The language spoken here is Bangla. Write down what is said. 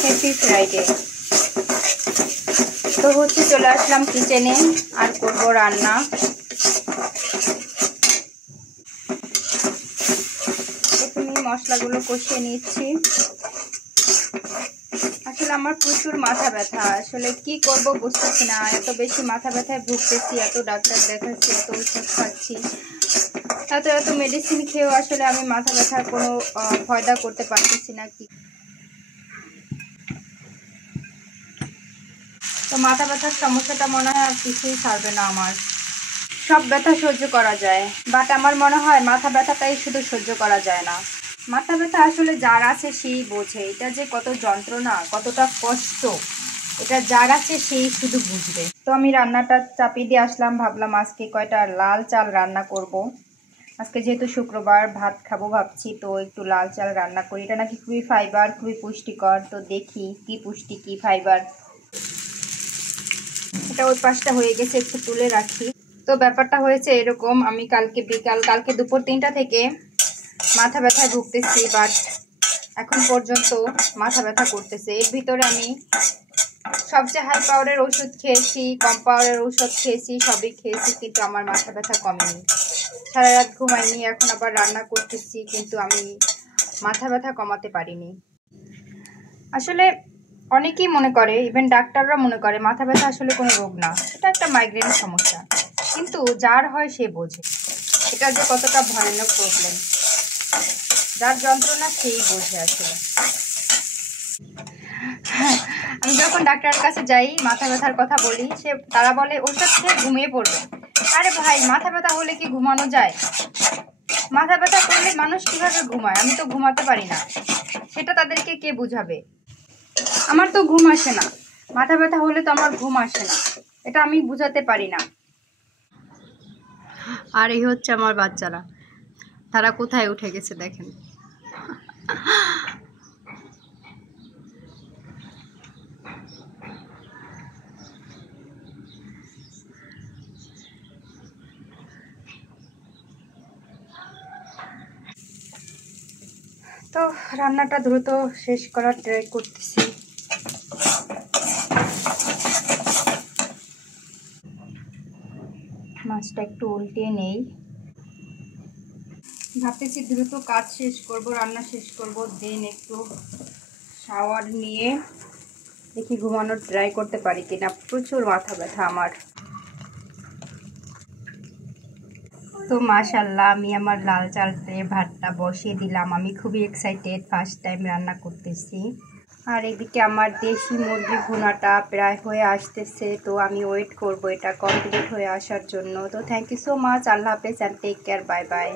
Happy Friday. তো হচ্ছে চলে আসলাম কিচেনে আর করবো রান্না। প্রথমে মশলাগুলো কষিয়ে নিচ্ছি। আসলে আমার প্রচুর মাথা ব্যথা, আসলে কি করব বুঝতেছি না। এত বেশি মাথা ব্যথায় ভুগতেছি, এত ডাক্তার দেখাচ্ছি, এত ওষুধ খাচ্ছি, এত মেডিসিন খেয়েও আসলে আমি মাথা ব্যথার কোনো ফায়দা করতে পারতেছি না। কি তো মাথা ব্যথার সমস্যাটা মনে হয় আর কিছুই ছাড়বে না আমার। সব ব্যথা সহ্য করা যায়, বাট আমার মনে হয় মাথা ব্যথাটাই শুধু সহ্য করা যায় না। মাথা ব্যথা আসলে যার আছে সেই বোঝে এটা যে কত যন্ত্রণা, কতটা কষ্ট, এটা যার আছে সেই শুধু বুঝবে। তো আমি রান্নাটা চাপিয়ে দিয়ে আসলাম, ভাবলাম আজকে কয়টা লাল চাল রান্না করব। আজকে যেহেতু শুক্রবার ভাত খাবো ভাবছি, তো একটু লাল চাল রান্না করি। এটা নাকি খুবই ফাইবার, খুবই পুষ্টিকর। তো দেখি কি পুষ্টি কি ফাইবার। এটা ওই পাশটা হয়ে গেছে, একটু তুলে রাখি। তো ব্যাপারটা হয়েছে এরকম, আমি কালকে দুপুর 3টা থেকে মাথা ব্যথায় ভুগতেছি, বাট এখন পর্যন্ত মাথা ব্যথা করতেছে। এর ভিতরে আমি সবচেয়ে হাই পাওয়ারের ওষুধ খেয়েছি, কম পাওয়ারের ওষুধ খেয়েছি, সবই খেয়েছি, কিন্তু আমার মাথা ব্যথা কমেনি। সারা রাত ঘুমাইনি, এখন আবার রান্না করতেছি, কিন্তু আমি মাথা ব্যথা কমাতে পারিনি। আসলে অনেকেই মনে করে, ইভেন ডাক্তাররা মনে করে মাথা ব্যথা আসলে কোনো রোগ না, এটা একটা মাইগ্রেন সমস্যা। কিন্তু যার হয় সে বোঝে এটা যে কতটা ভয়ানক প্রবলেম। যার যন্ত্রণা সেই বোঝে আসলে। আমি যখন ডাক্তারের কাছে যাই, মাথা ব্যথার কথা বলি, তারা বলে ওষুধ খেয়ে ঘুমিয়ে পড়বে। আরে ভাই, মাথা ব্যথা হলে কি ঘুমানো যায়? মাথা ব্যথা করলে মানুষ কিভাবে ঘুমায়? আমি তো ঘুমাতে পারি না, সেটা তাদেরকে কে বুঝাবে? আমার তো ঘুম আসে না, মাথা ব্যথা হলে তো আমার ঘুম আসে না, এটা আমি বুঝাতে পারি না। আর এই হচ্ছে আমার বাচ্চারা, তারা কোথায় উঠে গেছে দেখেন। তো রান্নাটা দ্রুত শেষ করার ট্রাই করতেছি। মাছটা একটু উল্টিয়ে নেই, ভাবতেছি দ্রুত কাজ শেষ করব, রান্না শেষ করব, দেন একটু শাওয়ার নিয়ে দেখি ঘুমানোর ট্রাই করতে পারি কিনা। প্রচুর মাথা ব্যথা আমার। তো মাশাআল্লাহ, আমি আমার লাল চালতে ভাতটা বসিয়ে দিলাম। আমি খুবই এক্সাইটেড, ফার্স্ট টাইম রান্না করতেছি। আর এদিকে আমার দেশি মুরগি ভুনাটা প্রায় হয়ে আসতেছে, তো আমি ওয়েট করব এটা কমপ্লিট হয়ে আসার জন্য। তো থ্যাংক ইউ সো মাচ, আল্লাহ হাফেজ and take care, bye by.